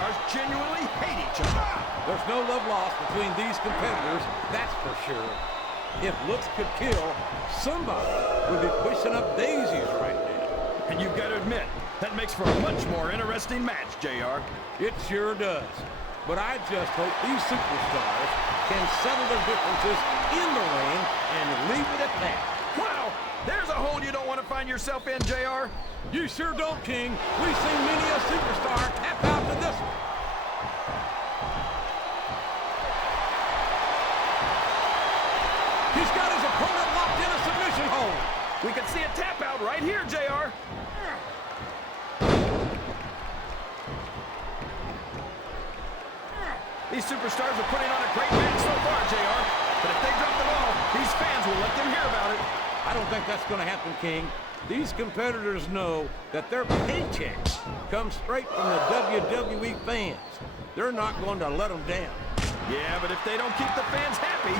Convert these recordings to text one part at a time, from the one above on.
superstars genuinely hate each other. There's no love lost between these competitors, that's for sure. If looks could kill, somebody would be pushing up daisies right now. And you've got to admit, that makes for a much more interesting match, JR. It sure does. But I just hope these superstars can settle their differences in the ring and leave it at that. Wow, there's a hole you don't want to find yourself in, JR. You sure don't, King. We've seen many a superstar tap out to this one. He's got his opponent locked in a submission hold. We can see a tap out right here, JR. These superstars are putting on a great match so far, JR. But if they drop the ball, these fans will let them hear about it. I don't think that's going to happen, King. These competitors know that their paychecks come straight from the WWE fans. They're not going to let them down. Yeah, but if they don't keep the fans happy...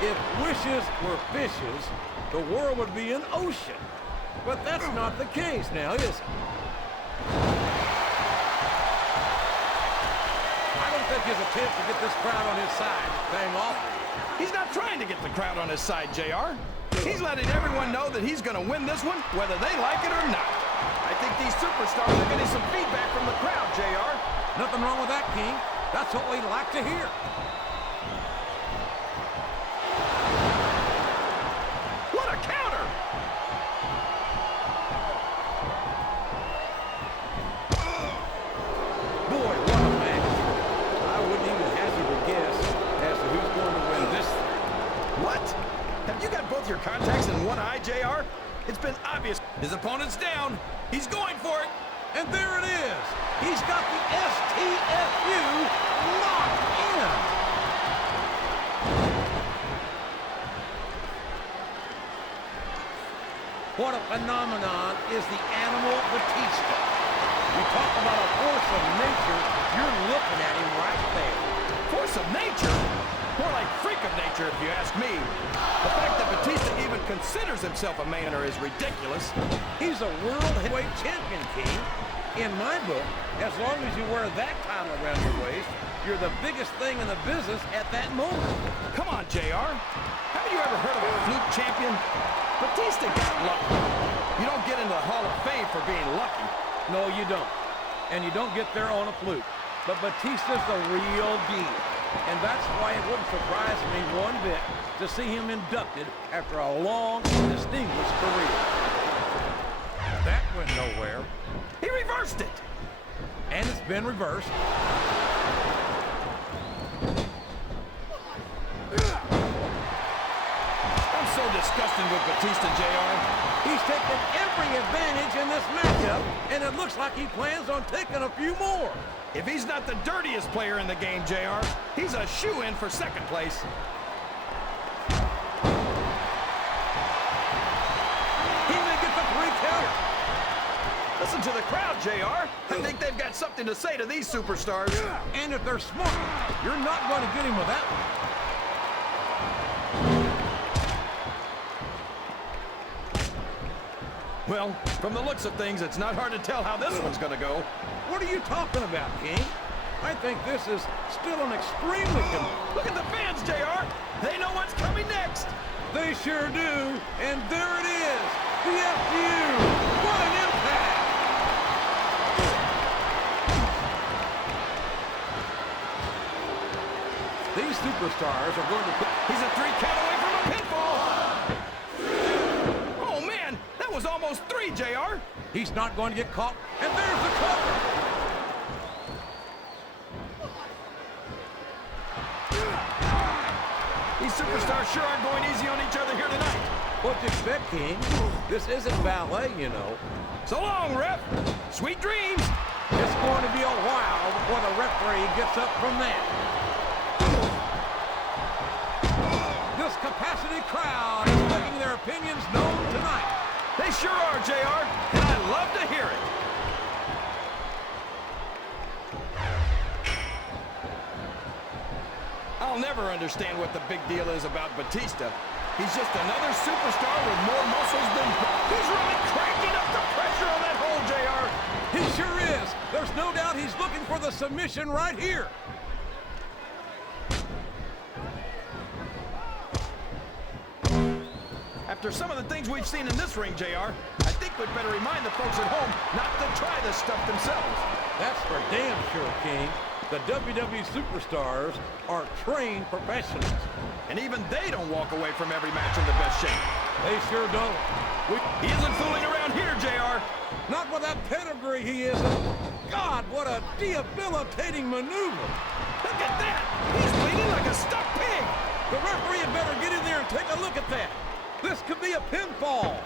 If wishes were fishes, the world would be an ocean. But that's not the case now, is it? I don't think his attempt to get this crowd on his side is paying off. He's not trying to get the crowd on his side, JR. He's letting everyone know that he's going to win this one, whether they like it or not. I think these superstars are getting some feedback from the crowd, JR. Nothing wrong with that, King. That's what we'd like to hear. What a counter! Boy, what a match. I wouldn't even hazard a guess as to who's going to win this thing. What? Have you got both your contacts in one eye, JR? It's been obvious. His opponent's down. He's going for it. And there it is. He's got the STFU locked in. What a phenomenon is the animal Batista. You talk about a force of nature, you're looking at him right there. Force of nature? More like freak of nature, if you ask me. The fact that Batista even considers himself a manner is ridiculous. He's a world heavyweight champion, King. In my book, as long as you wear that title around your waist, you're the biggest thing in the business at that moment. Come on, JR. Haven't you ever heard of a fluke champion? Batista got lucky. You don't get into the Hall of Fame for being lucky. No, you don't. And you don't get there on a fluke. But Batista's the real deal. And that's why it wouldn't surprise me one bit to see him inducted after a long and distinguished career. That went nowhere. He reversed it. And it's been reversed. I'm so disgusted with Batista, JR. He's taken every advantage in this matchup, and it looks like he plans on taking a few more. If he's not the dirtiest player in the game, JR, he's a shoo-in for second place. He may get the 3 count. Listen to the crowd, JR. I think they've got something to say to these superstars. And if they're smart, you're not going to get him with that one. Well, from the looks of things, it's not hard to tell how this one's going to go. What are you talking about, King? I think this is still an extremely... Look at the fans, JR. They know what's coming next. They sure do. And there it is. The FU. What an impact. These superstars are going to put... He's a 3 count away from a pinfall. Oh, man. That was almost 3, JR. He's not going to get caught. And there's the cover. These superstars sure aren't going easy on each other here tonight. What do you expect, King? This isn't ballet, you know. So long, ref. Sweet dreams. It's going to be a while before the referee gets up from that. This capacity crowd is making their opinions known tonight. They sure are, JR, and I love to hear it. I'll never understand what the big deal is about Batista. He's just another superstar with more muscles than... He's really cranking up the pressure on that hole, JR. He sure is. There's no doubt he's looking for the submission right here. After some of the things we've seen in this ring, JR, I think we'd better remind the folks at home not to try this stuff themselves. That's for damn sure, King. The WWE superstars are trained professionals. And even they don't walk away from every match in the best shape. They sure don't. He isn't fooling around here, JR. Not with that pedigree, he isn't. God, what a debilitating maneuver. Look at that. He's bleeding like a stuck pig. The referee had better get in there and take a look at that. This could be a pinfall.